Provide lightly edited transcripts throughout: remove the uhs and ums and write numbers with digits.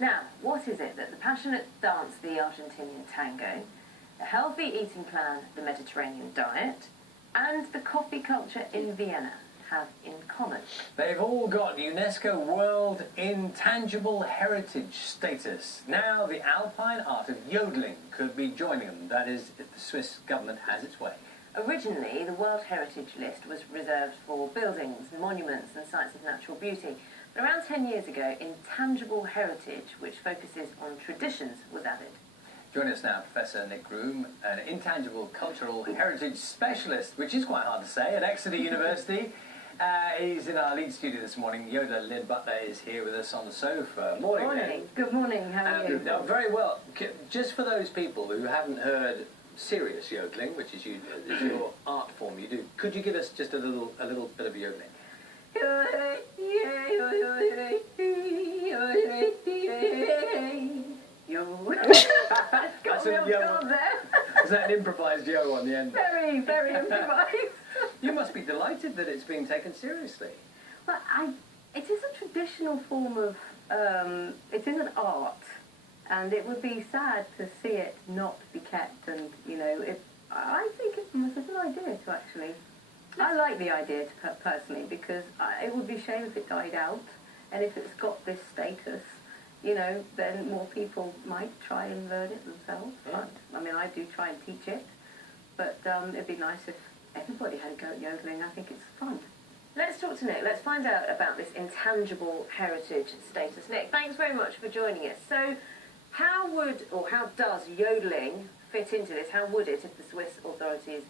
Now, what is it that the passionate dance, the Argentinian tango, the healthy eating plan, the Mediterranean diet, and the coffee culture in Vienna have in common? They've all got UNESCO World Intangible Heritage status. Now the alpine art of yodeling could be joining them. That is, if the Swiss government has its way. Originally, the World Heritage List was reserved for buildings, monuments and sites of natural beauty. But around 10 years ago, intangible heritage, which focuses on traditions, was added. Joining us now, Professor Nick Groom, an intangible cultural heritage specialist, which is quite hard to say, at Exeter University. He's in our lead studio this morning. Yodeler Lynne Butler is here with us on the sofa. Morning. Morning. Good morning. How are you? Very well. Just for those people who haven't heard serious yodeling, which is your art form you do, could you give us just a little bit of yodeling? That's a yo there. Is that an improvised yo on the end? Very, very improvised. You must be delighted that it's being taken seriously. Well, it is a traditional form of, it is an art, and it would be sad to see it not be kept, and, you know, I think it's a good idea to actually, I like the idea personally, because it would be a shame if it died out, and if it's got this status, you know, then more people might try and learn it themselves. Yeah. I mean, I do try and teach it, but it'd be nice if everybody had a go at yodeling. I think it's fun. Let's talk to Nick. Let's find out about this intangible heritage status. Nick, thanks very much for joining us. So, how does yodeling fit into this? How would it if the Swiss authorities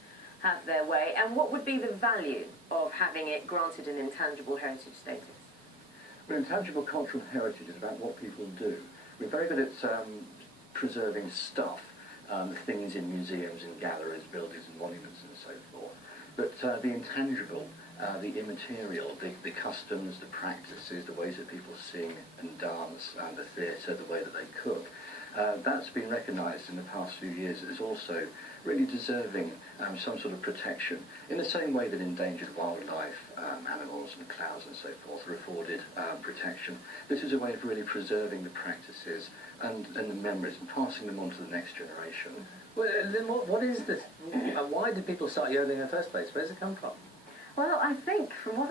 have their way? And what would be the value of having it granted an intangible heritage status? Well, intangible cultural heritage is about what people do. We're very good at preserving stuff, things in museums and galleries, buildings and monuments and so forth. But the intangible, the immaterial, the customs, the practices, the ways that people sing and dance, and the theatre, the way that they cook, that's been recognised in the past few years as also really deserving some sort of protection, in the same way that endangered wildlife, animals and clouds and so forth are afforded protection. This is a way of really preserving the practices and the memories and passing them on to the next generation. Well, Lynne, what is this? Why did people start yodeling in the first place? Where does it come from? Well, I think from what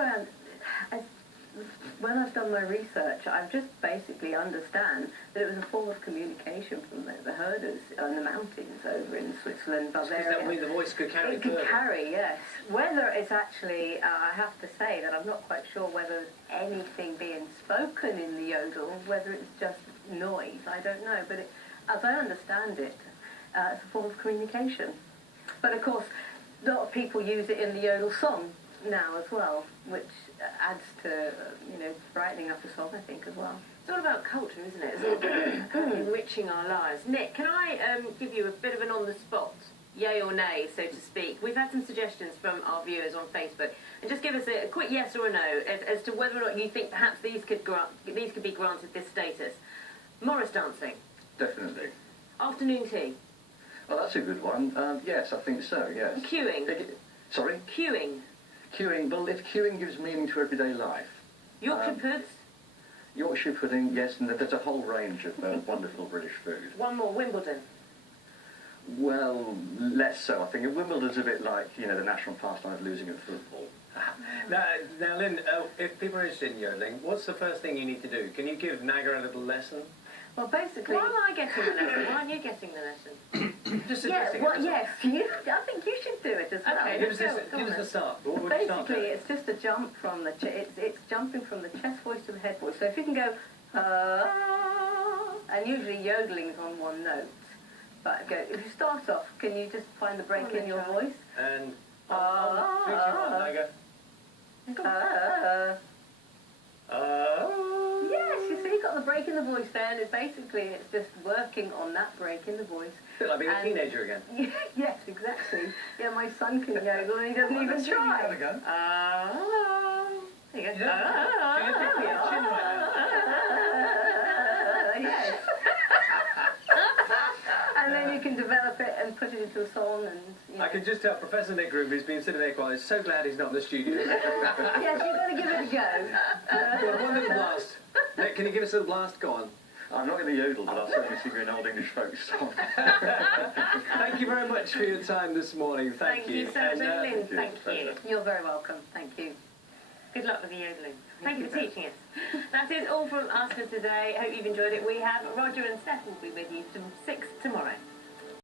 when I've done my research, I've just basically understand that it was a form of communication from the herders on the mountains over in Switzerland, Bavaria. Does that mean the voice could carry It could carry, yes. Whether it's actually, I have to say that I'm not quite sure whether anything being spoken in the yodel, whether it's just noise, I don't know. But as I understand it, it's a form of communication. But of course, a lot of people use it in the yodel song now as well, which adds to, you know, brightening up the song, I think, as well. It's all about culture, isn't it? It's all about enriching our lives. Nick, can I give you a bit of an on-the-spot, yay or nay, so to speak? We've had some suggestions from our viewers on Facebook, and just give us a quick yes or a no as to whether or not you think perhaps these could be granted this status. Morris dancing. Definitely. Afternoon tea. Oh, that's a good one. Yes, I think so, yes. Queuing. Sorry? Queuing. Queuing, well, if queuing gives meaning to everyday life. Yorkshire puds. Yorkshire pudding, yes, and there's a whole range of wonderful British food. One more, Wimbledon. Well, less so, I think. Wimbledon's a bit like, you know, the national pastime of losing at football. Now Lynne, if people are interested in yodeling, what's the first thing you need to do? Can you give Naga a little lesson? Well, basically... Why am I getting the lesson? Why aren't you getting the lesson? Just yes, I think you should do it as well. Okay, give us the start. Basically, it's just a jump from the... It's jumping from the chest voice to the head voice. So if you can go... and usually yodeling is on one note. But if you start off, can you just find the break in your voice? And... 3, 2, 1, Naga. Yes, you see, you got the break in the voice there, and it's just working on that break in the voice. A bit like being a teenager again. Yes, exactly. Yeah, my son can yodel and he doesn't even try. Have a go. There you go. There we are. Yes. And then you can develop it and put it into a song, and you know. I can just tell Professor Nick Groom, who's been sitting there quiet, is so glad he's not in the studio. Yes, you've got to give it a go. Go on, one little blast. Nick, can you give us a little blast? Go on. I'm not going to yodel, but I'll certainly sing you an old English folk song. Thank you very much for your time this morning. Thank you. So much, Lynne. Thank you. Pleasure. You're very welcome. Thank you. Good luck with the yodeling. Thank you for teaching us. That is all from us for today. Hope you've enjoyed it. We have Roger and Steph will be with you from 6 tomorrow.